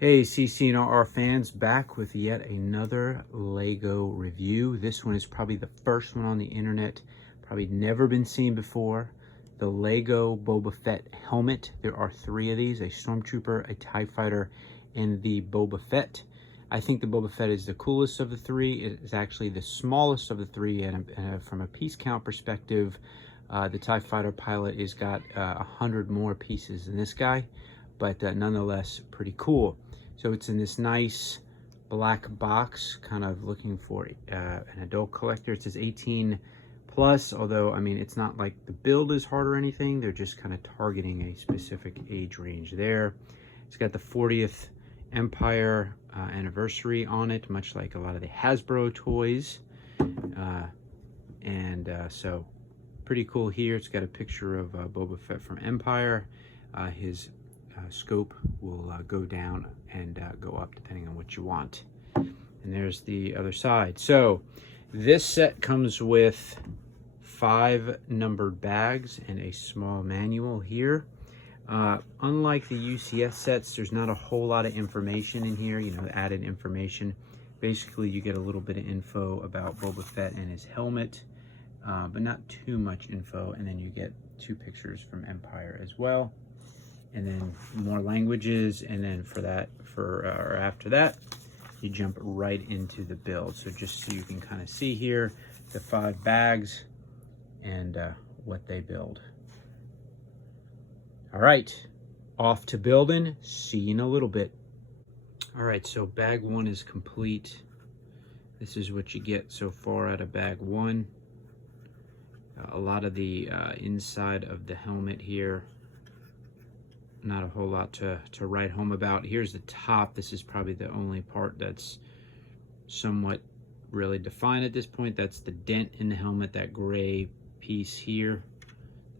Hey, CC and RR fans, back with yet another Lego review. This one is probably the first one on the internet, probably never been seen before. The Lego Boba Fett helmet. There are three of these, a Stormtrooper, a TIE Fighter, and the Boba Fett. I think the Boba Fett is the coolest of the three. It is actually the smallest of the three, and from a piece count perspective, the TIE Fighter pilot has got 100 more pieces than this guy, but nonetheless pretty cool. So it's in this nice black box, kind of looking for an adult collector. It says 18 plus, although, I mean, it's not like the build is hard or anything. They're just kind of targeting a specific age range there. It's got the 40th Empire anniversary on it, much like a lot of the Hasbro toys. So pretty cool here. It's got a picture of Boba Fett from Empire. His scope will go down and go up depending on what you want. And there's the other side. So this set comes with 5 numbered bags and a small manual here. Unlike the UCS sets, there's not a whole lot of information in here, added information. Basically, you get a little bit of info about Boba Fett and his helmet, but not too much info. And then you get 2 pictures from Empire as well. And then more languages, and then after that, you jump right into the build. So just so you can kind of see here, the 5 bags and what they build. All right, off to building. See you in a little bit. All right, so bag 1 is complete. This is what you get so far out of bag 1. A lot of the inside of the helmet here. Not a whole lot to write home about. Here's the top. This is probably the only part that's somewhat really defined at this point. That's the dent in the helmet, that gray piece here.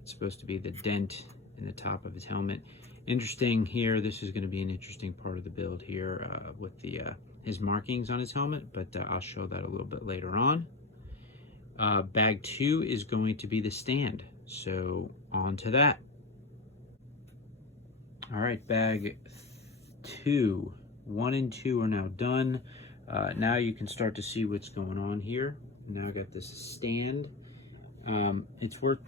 It's supposed to be the dent in the top of his helmet. Interesting here, this is going to be an interesting part of the build here with his markings on his helmet, but I'll show that a little bit later on. Bag 2 is going to be the stand, so on to that. All right, bag 2, 1 and 2 are now done. Now you can start to see what's going on here. Now I got this stand. It's worth,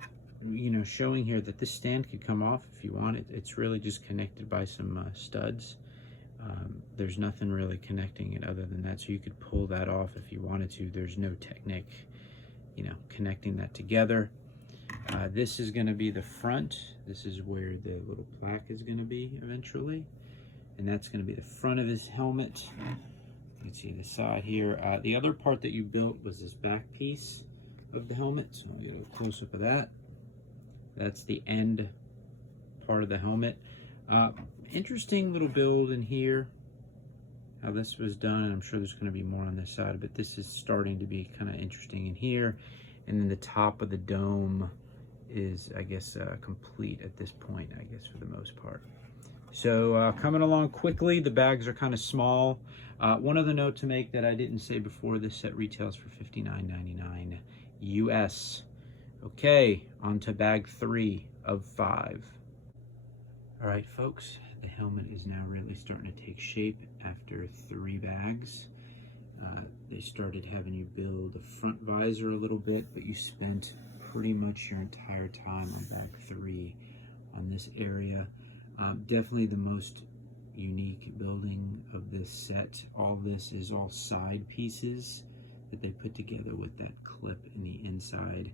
showing here that this stand could come off if you want it. It's really just connected by some studs. There's nothing really connecting it other than that, so you could pull that off if you wanted to. There's no technique, connecting that together. This is going to be the front. This is where the little plaque is going to be eventually. And that's going to be the front of his helmet. You can see the side here. The other part that you built was this back piece of the helmet. So I'll get a close-up of that. That's the end part of the helmet. Interesting little build in here. How this was done. And I'm sure there's going to be more on this side, but this is starting to be kind of interesting in here. And then the top of the dome is, I guess, complete at this point, I guess, for the most part. So coming along quickly, the bags are kind of small. One other note to make that I didn't say before, this set retails for $59.99 US. Okay, on to bag 3 of 5. All right, folks, the helmet is now really starting to take shape after 3 bags. They started having you build the front visor a little bit, but you spent pretty much your entire time on bag 3 on this area. Definitely the most unique building of this set. All this is all side pieces that they put together with that clip in the inside.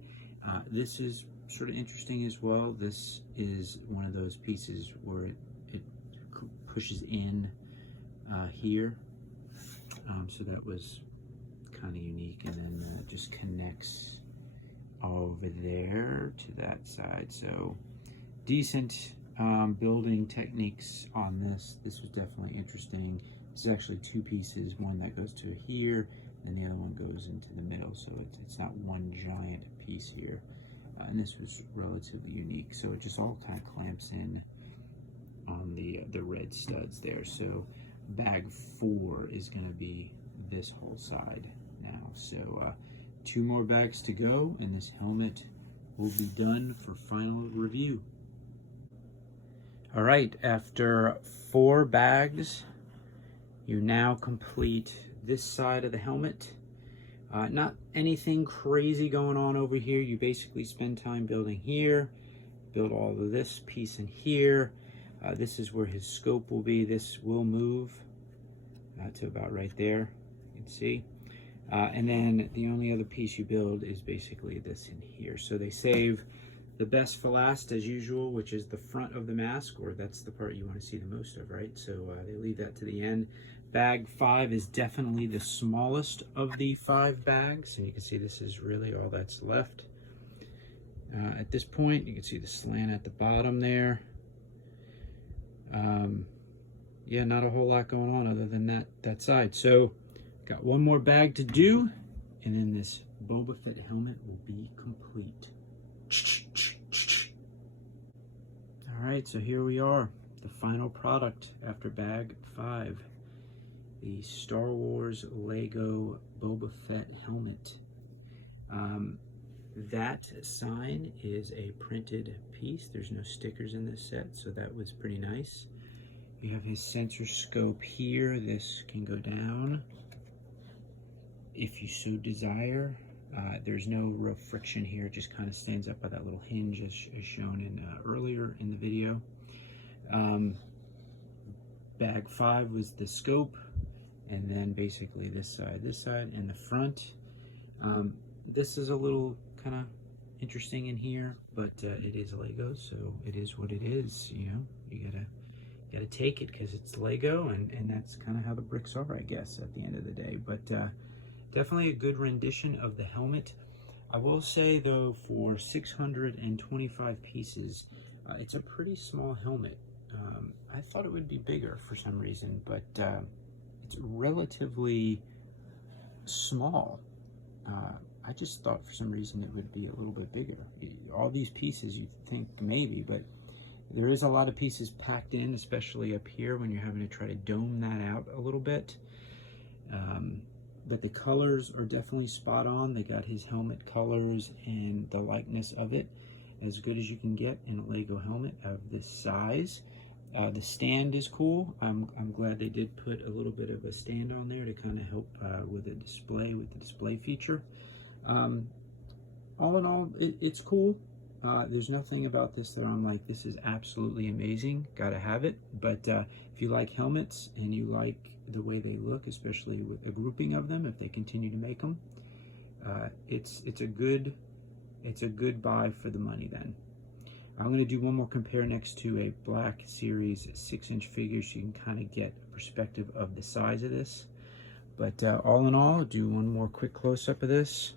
This is sort of interesting as well. This is one of those pieces where it pushes in here. So that was kind of unique, and then it just connects over there to that side. So decent building techniques on this. This was definitely interesting. This is actually 2 pieces, one that goes to here and the other one goes into the middle, so it's not one giant piece here. And this was relatively unique, so it just all kind of clamps in on the red studs there. So bag 4 is going to be this whole side now. So 2 more bags to go, and this helmet will be done for final review. All right, after 4 bags, You now complete this side of the helmet. Not anything crazy going on over here. You basically spend time building here, build all of this piece in here. This is where his scope will be. This will move to about right there, you can see. And then the only other piece you build is basically this in here. So they save the best for last as usual, which is the front of the mask, or that's the part you want to see the most of, right? So they leave that to the end. Bag 5 is definitely the smallest of the 5 bags, and you can see this is really all that's left. At this point, you can see the slant at the bottom there. Yeah, not a whole lot going on other than that side. So got one more bag to do, and then this Boba Fett helmet will be complete. All right, so here we are, the final product after bag 5, the Star Wars Lego Boba Fett helmet. That sign is a printed piece. There's no stickers in this set, so that was pretty nice. You have his sensor scope here. This can go down if you so desire. There's no real friction here. It just kind of stands up by that little hinge as shown in earlier in the video. Bag 5 was the scope, and then basically this side, and the front. This is a little kind of interesting in here, but it is Lego, so it is what it is. You know, you gotta take it because it's Lego, and that's kind of how the bricks are, I guess, at the end of the day. But definitely a good rendition of the helmet. I will say though, for 625 pieces, it's a pretty small helmet. I thought it would be bigger for some reason, but it's relatively small. I just thought for some reason it would be a little bit bigger. All these pieces you'd think maybe, but there is a lot of pieces packed in, especially up here when you're having to try to dome that out a little bit. But the colors are definitely spot on. They got his helmet colors and the likeness of it as good as you can get in a Lego helmet of this size. The stand is cool. I'm glad they did put a little bit of a stand on there to kind of help with the display feature. All in all, it's cool. There's nothing about this that I'm like, this is absolutely amazing, gotta have it. But if you like helmets and you like the way they look, especially with a grouping of them, if they continue to make them, it's a good buy for the money then. I'm going to do one more compare next to a Black Series 6-inch figure so you can kind of get a perspective of the size of this. But all in all, I'll do one more quick close-up of this.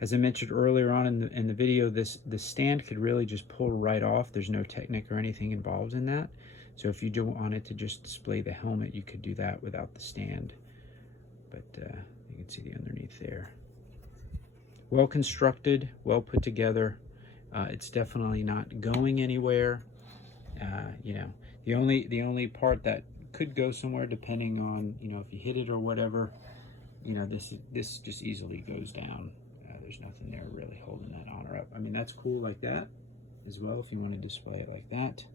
As I mentioned earlier on in the video, the stand could really just pull right off. There's no Technic or anything involved in that. So if you don't want it to just display the helmet, you could do that without the stand. But you can see the underneath there. Well constructed, well put together. It's definitely not going anywhere. You know, the only part that could go somewhere, depending on, you know, if you hit it or whatever, you know, this just easily goes down. There's nothing there really holding that honor up. I mean, that's cool like that as well if you want to display it like that.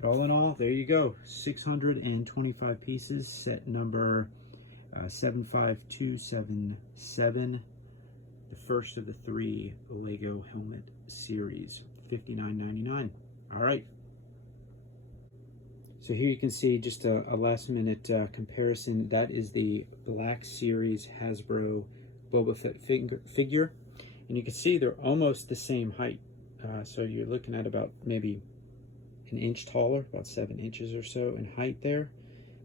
But all in all, there you go. 625 pieces, set number 75277. The first of the 3 Lego helmet series, $59.99. All right. So here you can see just a last minute comparison. That is the Black Series Hasbro Boba Fett figure. And you can see they're almost the same height. So you're looking at about maybe an inch taller, about 7 inches or so in height there.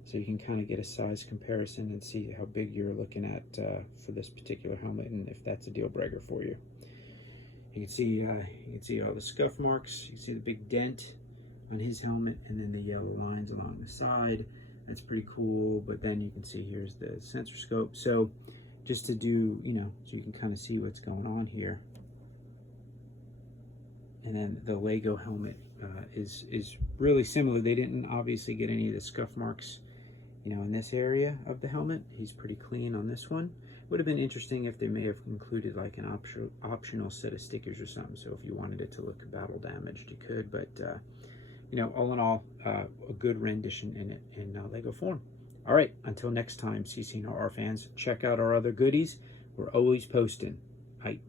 So you can kind of get a size comparison and see how big you're looking at for this particular helmet, and if that's a deal breaker for you. You can see all the scuff marks. You can see the big dent on his helmet, and then the yellow lines along the side. That's pretty cool. But then you can see here's the sensor scope. So just to do, you know, so you can kind of see what's going on here. And then the Lego helmet is really similar. They didn't obviously get any of the scuff marks, you know, in this area of the helmet. He's pretty clean on this one. Would have been interesting if they may have included like an optional set of stickers or something. So if you wanted it to look battle damaged, you could. But you know, all in all, a good rendition in Lego form. All right, until next time, CCNR fans, check out our other goodies. We're always posting. Bye.